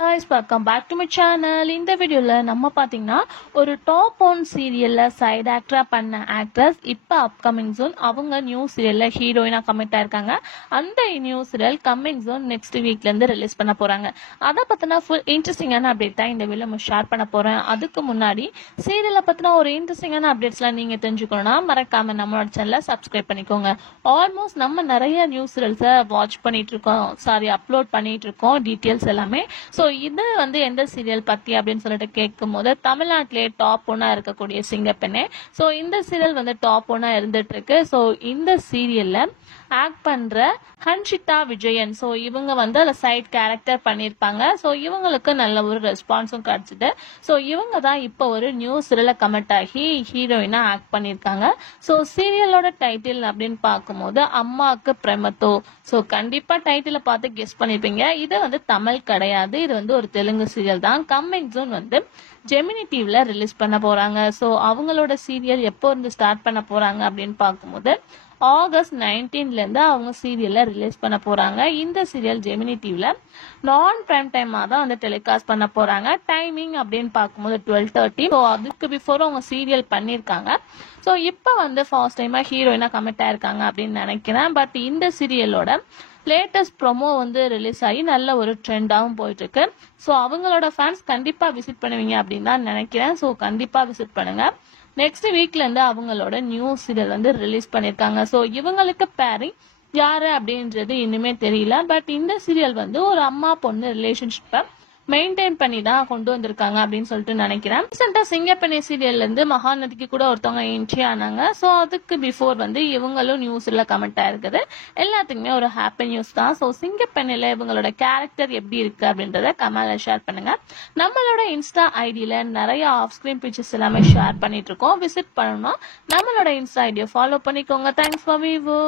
guys, welcome back to my channel. இந்த வீடியோல நம்ம பாத்தீங்கன்னா ஒரு டாப் ஒன் சீரியல்ல சைடு ஆக்டரா பண்ண ஆக்ட்ரஸ் இப்ப அப்கமிங் ஜோன் அவங்க நியூ சீரியல்ல ஹீரோயினா கமிட் ஆயிருக்காங்க. அந்த new serial coming soon next வீக்ல இருந்து ரிலீஸ் பண்ண போறாங்க. அதை பத்தின ஃபுல் இன்ட்ரெஸ்டிங்கான அப்டேட் தான் இந்த வீடியோல நம்ம ஷேர் பண்ண போறேன். அதுக்கு முன்னாடி சீரியலை பத்தின ஒரு இன்ட்ரெஸ்டிங்கான அப்டேட்ஸ்லாம் நீங்க தெரிஞ்சுக்கணும்னா மறக்காம நம்மளோட சேனலை சப்ஸ்கிரைப் பண்ணிக்கோங்க. ஆல்மோஸ்ட் நம்ம நிறைய நியூ சீரியல்ஸை வாட்ச் பண்ணிட்டு இருக்கோம், அப்லோட் பண்ணிட்டு இருக்கோம் டீட்டெயில்ஸ் எல்லாமே. ஸோ இது எந்த சீரியல் பத்தி அப்படின்னு சொல்லிட்டு கேட்கும் போது தமிழ்நாட்டிலே டாப் ஒன்னா இருக்கக்கூடிய சிங்கப்பெண்ணே. ஸோ இந்த சீரியல் டாப் ஒன்னா இருந்துட்டு இருக்கு. ஸோ இந்த சீரியல்ல ஆக்ட் பண்ற ஹன்ஷிதா விஜயன், ஸோ இவங்க அதில் சைட் கேரக்டர் பண்ணியிருப்பாங்க. ஸோ இவங்களுக்கு நல்ல ஒரு ரெஸ்பான்ஸும் கிடைச்சிது. ஸோ இவங்க தான் இப்போ ஒரு நியூ சீரியல்ல கமிட் ஆகி ஹீரோயினா ஆக்ட் பண்ணியிருக்காங்க. ஸோ சீரியலோட டைட்டில் அப்படின்னு பார்க்கும்போது அம்மாக்கு பிரமத்தோ. ஸோ கண்டிப்பா டைட்டிலை பார்த்து கெஸ் பண்ணிருப்பீங்க. இது தமிழ் கிடையாது, இது ஒரு தெலுங்கு சீரியல் தான். கம்மிங் ஜூன் ஜெமினி டிவில ரிலீஸ் பண்ண போறாங்க. ஸோ அவங்களோட சீரியல் எப்போ ஸ்டார்ட் பண்ண போறாங்க அப்படின்னு பார்க்கும்போது ஆகஸ்ட் 19ல இருந்து அவங்க சீரியல்ல ரிலீஸ் பண்ண போறாங்க. இந்த சீரியல் ஜெமினி டிவில நான் பிரைம் டைமா தான் டெலிகாஸ்ட் பண்ண போறாங்க. டைமிங் அப்படின்னு பார்க்கும்போது 12:30. ஸோ அதுக்கு பிஃபோர் அவங்க சீரியல் பண்ணியிருக்காங்க. ஸோ இப்போ ஃபர்ஸ்ட் டைமா ஹீரோயினா கமிட் ஆயிருக்காங்க அப்படின்னு நினைக்கிறேன். பட் இந்த சீரியலோட லேட்டஸ்ட் ப்ரோமோ ரிலீஸ் ஆகி நல்ல ஒரு ட்ரெண்டாகவும் போயிட்டு இருக்கு. ஸோ அவங்களோட ஃபேன்ஸ் கண்டிப்பா விசிட் பண்ணுவீங்க அப்படின்னு தான் நினைக்கிறேன். ஸோ கண்டிப்பா விசிட் பண்ணுங்க. நெக்ஸ்ட் வீக்ல இருந்து அவங்களோட நியூ சீரியல் ரிலீஸ் பண்ணிருக்காங்க. ஸோ இவங்களுக்கு பேரிங் யாரு அப்படின்றது இன்னுமே தெரியல. பட் இந்த சீரியல் ஒரு அம்மா பொண்ணு ரிலேஷன்ஷிப்பை மெயின்டைன் பண்ணி தான் கொண்டு வந்திருக்காங்க அப்படின்னு சொல்லிட்டு நினைக்கிறேன். ரீசெண்டா சிங்கப்பெண்ணை சீரியல்ல இருந்து மகாநதிக்கு கூட ஒருத்தவங்க என்ட்ரி ஆனாங்க. ஸோ அதுக்கு பிஃபோர் இவங்களும் நியூஸ்ல கமெண்ட் ஆயிருக்குது. எல்லாத்துக்குமே ஒரு ஹாப்பி நியூஸ் தான். ஸோ சிங்கப்பெண்ணில இவங்களோட கேரக்டர் எப்படி இருக்கு அப்படின்றத கமெண்ட்ல ஷேர் பண்ணுங்க. நம்மளோட இன்ஸ்டா ஐடியில நிறைய ஆஃப் ஸ்கிரீன் பிக்சர்ஸ் எல்லாமே ஷேர் பண்ணிட்டு இருக்கோம். விசிட் பண்ணணும்னா நம்மளோட இன்ஸ்டா ஐடியை ஃபாலோ பண்ணிக்கோங்க. Thanks for view.